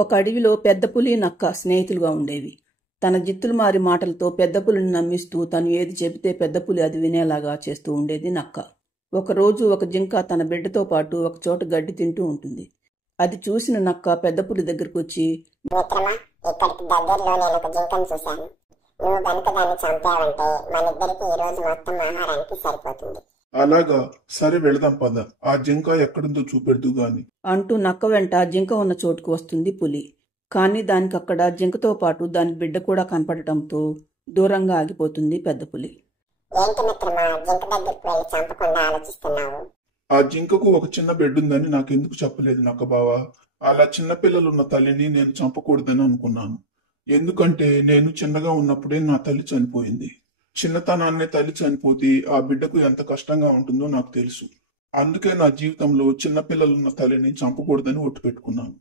ఒక అడవిలో పెద్ద పులి నక్క స్నేహితులుగా ఉండేవి. తన జిత్తులమారి మాటలతో పెద్ద పులిని నమ్మిస్తూ తను ఏది చెబితే పెద్ద పులి అది వినేలాగా చేస్తూ ఉండేది నక్క. ఒకరోజు ఒక జింక తన బిడ్డతో పాటు ఒకచోట గడ్డి తింటూ ఉంటుంది. అది చూసిన నక్క పెద్ద పులి దగ్గరకు వచ్చి, మిత్రమా, ఇక్కడికి దగ్గరలో నేను ఒక జింకను చూశాను. నువ్వు గనుక దాన్ని చంపావంటే మనిద్దరికి ఈ రోజు మొత్తం ఆహారానికి సరిపోతుంది. అలాగా, సరే వెళదాం పద. ఆ జింక ఎక్కడుందో చూపెడుతూ గాని అంటూ నక్క వెంట జింక ఉన్న చోటుకు వస్తుంది పులి. కానీ దానికి అక్కడ జింకతో పాటు దాని బిడ్డ కూడా కనపడటంతో దూరంగా ఆగిపోతుంది పెద్ద పులి. ఏంటి మిత్రమా, జింక దగ్గరికి వెళ్ళి చంపకుండా ఆలోచిస్తున్నావు? ఆ జింకకు ఒక చిన్న బిడ్డుందని నాకెందుకు చెప్పలేదు నక్క బావా? అలా చిన్న పిల్లలున్న తల్లిని నేను చంపకూడదని అనుకున్నాను. ఎందుకంటే నేను చిన్నగా ఉన్నప్పుడే నా తల్లి చనిపోయింది. చిన్నతనాన్నే తల్లి చనిపోతే ఆ బిడ్డకు ఎంత కష్టంగా ఉంటుందో నాకు తెలుసు. అందుకే నా జీవితంలో చిన్నపిల్లలున్న తల్లిని చంపకూడదని ఒట్టు పెట్టుకున్నాను.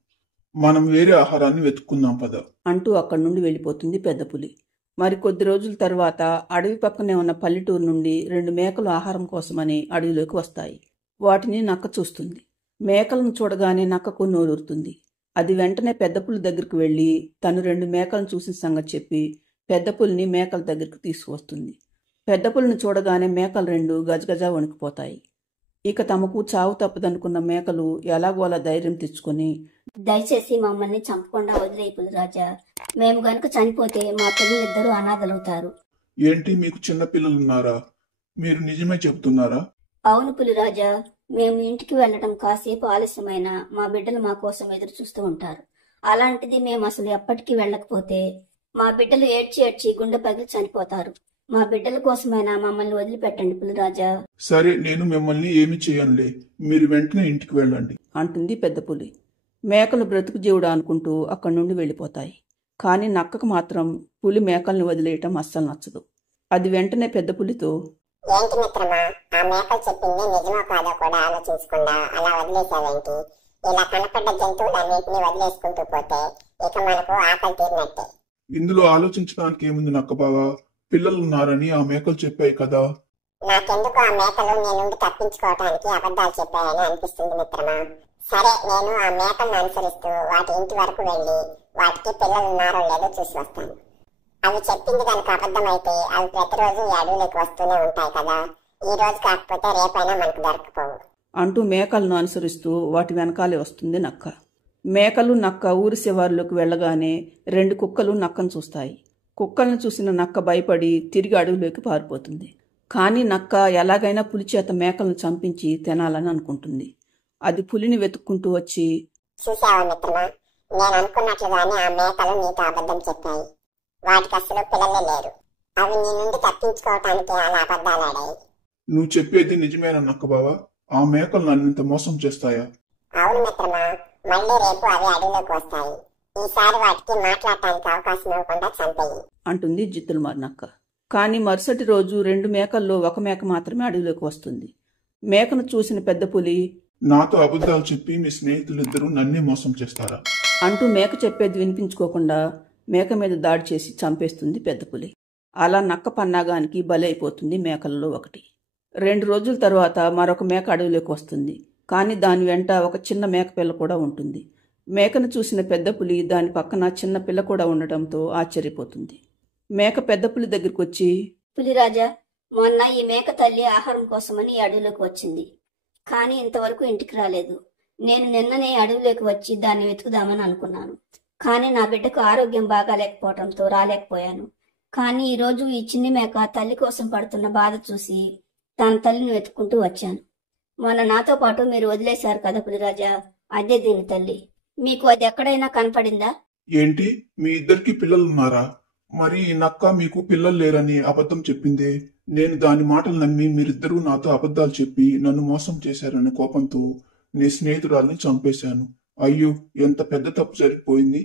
మనం వేరే ఆహారాన్ని వెతుక్కుందాం పద అంటూ అక్కడి నుండి వెళ్ళిపోతుంది పెద్ద పులి. మరి కొద్ది రోజుల తర్వాత అడవి పక్కనే ఉన్న పల్లెటూరు నుండి 2 మేకలు ఆహారం కోసమని అడవిలోకి వస్తాయి. వాటిని నక్క చూస్తుంది. మేకలను చూడగానే నక్కకు నోరూరుతుంది. అది వెంటనే పెద్ద పులి దగ్గరికి వెళ్ళి తను 2 మేకలను చూసిన సంగతి చెప్పి పెద్ద పులిని మేకల దగ్గరికి తీసుకువస్తుంది. పెద్ద పులిని చూడగానే మేకలు 2 గజగజ వణికిపోతాయి. ఇక తమకు చావు తప్పదనుకున్న మేకలు ఎలాగోలా ధైర్యం తెచ్చుకొని, దయచేసి మమ్మల్ని చంపకుండా వదిలేయి పులిరాజా. మేము గనుక చనిపోతే మా పిల్లలిద్దరూ అనాథలవుతారు. ఏంటి, మీకు చిన్న పిల్లలున్నారా? మీరు నిజమే చెబుతున్నారా? అవును పులిరాజా, మేము ఇంటికి వెళ్లడం కాసేపు ఆలస్యమైనా మా బిడ్డలు మా కోసం ఎదురు చూస్తూ ఉంటారు. అలాంటిది మేము అసలు ఎప్పటికీ వెళ్ళకపోతే మా బిడ్డలు ఏడ్చి ఏడ్చి గుండె పగిలి చనిపోతారు. మా బిడ్డల కోసమైనా మమ్మల్ని వదిలిపెట్టండి పులిరాజా. సరే, నేను మిమ్మల్ని ఏమి చేయనులే. మీరు వెంటనే ఇంటికి వెళ్ళండి అంటుంది పెద్ద పులి. మేకలు బ్రతుకు జీవుడా అనుకుంటూ అక్కడి నుండి వెళ్ళిపోతాయి. కానీ నక్కకు మాత్రం పులి మేకల్ని వదిలేయటం అస్సలు నచ్చదు. అది వెంటనే పెద్ద పులితో, ఏంటి మిత్రమా, ఆ మేకలు చెప్పింది నిజమో కాదో కూడా ఆలోచించకుండా అలా వదిలేసావేంటి? ఇలా కనపడ్డ జంతువులన్నింటినీ వదిలేసుకుంటూ పోతే ఇక మనకు ఆకలి తీరినట్టే. ఇందులో ఆలోచించడానికి ఏముంది నక్క బావా? పిల్లలున్నారని ఆ మేకలు చెప్పాయి కదా. నాకెందుకు ఆ మేకలు నీ నుండి తప్పించుకోవటానికి అబద్ధాలు చెప్పాయని అనిపిస్తుంది మిత్రమా. సరే, నేను ఆ మేకలను అనుసరిస్తూ వాటి ఇంటి వరకు వెళ్ళి వాటికి పిల్లలున్నారో లేదో చూసి వస్తాను. అవి చెప్పింది కనుక అబద్ధమైతే అవి ప్రతిరోజు ఈ అడవులోకి వస్తూనే ఉంటాయి కదా. ఈ రోజు కాకపోతే రేపైనా మనకు దొరకపోవు అంటూ మేకలను అనుసరిస్తూ వాటి వెనకాలే వస్తుంది నక్క. మేకలు నక్క ఊరి శివారులోకి వెళ్ళగానే 2 కుక్కలు నక్కను చూస్తాయి. కుక్కలను చూసిన నక్క భయపడి తిరిగి అడవిలోకి పారిపోతుంది. కానీ నక్క ఎలాగైనా పులి చేత మేకలను చంపించి తినాలని అనుకుంటుంది. అది పులిని వెతుక్కుంటూ వచ్చి, చూసావా మిత్రమా, నేను అనుకున్నట్లుగానే ఆ మేకలు నీతో అబద్ధం చెప్పాయి. వాటికి అసలు పిల్లలే లేరు. అవి నీ నుండి తప్పించుకోవటానికి అలా అబద్ధాలాడాయి. నువ్వు చెప్పేది నిజమేనా నక్క బావా? ఆ మేకలు నన్నింత మోసం చేస్తాయా? అవును మిత్రమా, మళ్ళీ రేపు అవి అడవిలోకి వస్తాయి. ఈసారి వాటికి మాట్లాడటానికి అవకాశం ఇవ్వకుండా చంపేయి అంటుంది జిత్తులమారి నక్క. కానీ మరుసటి రోజు 2 మేకల్లో ఒక మేక మాత్రమే అడవిలోకి వస్తుంది. మేకను చూసిన పెద్ద పులి, నాతో అబద్ధాలు చెప్పి మీ స్నేహితులిద్దరూ నన్నే మోసం చేస్తారా? అంటూ మేక చెప్పేది వినిపించుకోకుండా మేక మీద దాడి చేసి చంపేస్తుంది పెద్ద పులి. అలా నక్క పన్నాగానికి బలైపోతుంది మేకలలో ఒకటి. 2 రోజుల తర్వాత మరొక మేక అడవిలోకి వస్తుంది. కానీ దాని వెంట ఒక చిన్న మేక పిల్ల కూడా ఉంటుంది. మేకను చూసిన పెద్ద పులి దాని పక్కన చిన్న పిల్ల కూడా ఉండటంతో ఆశ్చర్యపోతుంది. మేక పెద్ద పులి దగ్గరికి వచ్చి, పులిరాజా, మొన్న ఈ మేక తల్లి ఆహారం కోసమని ఈ అడవిలోకి వచ్చింది. కానీ ఇంతవరకు ఇంటికి రాలేదు. నేను నిన్ననే అడవిలోకి వచ్చి దాన్ని వెతుకుదామని అనుకున్నాను. కానీ నా బిడ్డకు ఆరోగ్యం బాగాలేకపోవడంతో రాలేకపోయాను. కానీ ఈరోజు ఈ చిన్ని మేక తల్లి కోసం పడుతున్న బాధ చూసి తన తల్లిని వెతుక్కుంటూ వచ్చాను. మొన్న నాతో పాటు మీరు వదిలేశారు కదా పులిరాజా, అదే దీని తల్లి. మీకు అది ఎక్కడైనా కనపడిందా? ఏంటి, మీ ఇద్దరికి పిల్లలున్నారా? మరి ఈ నక్క మీకు పిల్లలు లేరని అబద్ధం చెప్పిందే. నేను దాని మాటలు నమ్మి మీరిద్దరూ నాతో అబద్ధాలు చెప్పి నన్ను మోసం చేశారనే కోపంతో నీ స్నేహితురాల్ని చంపేశాను. అయ్యో, ఎంత పెద్ద తప్పు జరిగిపోయింది.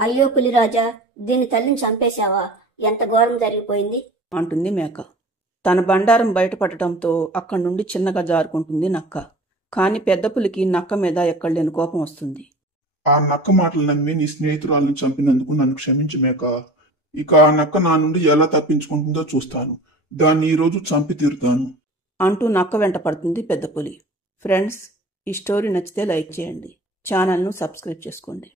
అయ్యో పులిరాజా, దీని తల్లిని చంపేశావా? ఎంత ఘోరం జరిగిపోయింది అంటుంది మేక. తన బండారం బయటపడటంతో అక్కడి నుండి చిన్నగా జారుకుంటుంది నక్క. కానీ పెద్ద పులికి నక్క మీద ఎక్కడలేని కోపం వస్తుంది. ఆ నక్క మాటలు నమ్మి నీ స్నేహితురాల్ని చంపినందుకు నన్ను క్షమించు మేక. ఇక ఆ నక్క నా నుండి ఎలా తప్పించుకుంటుందో చూస్తాను. దాన్ని ఈరోజు చంపి తీరుతాను అంటూ నక్క వెంట పడుతుంది పెద్ద పులి. ఫ్రెండ్స్, ఈ స్టోరీ నచ్చితే లైక్ చేయండి. ఛానల్ను సబ్స్క్రైబ్ చేసుకోండి.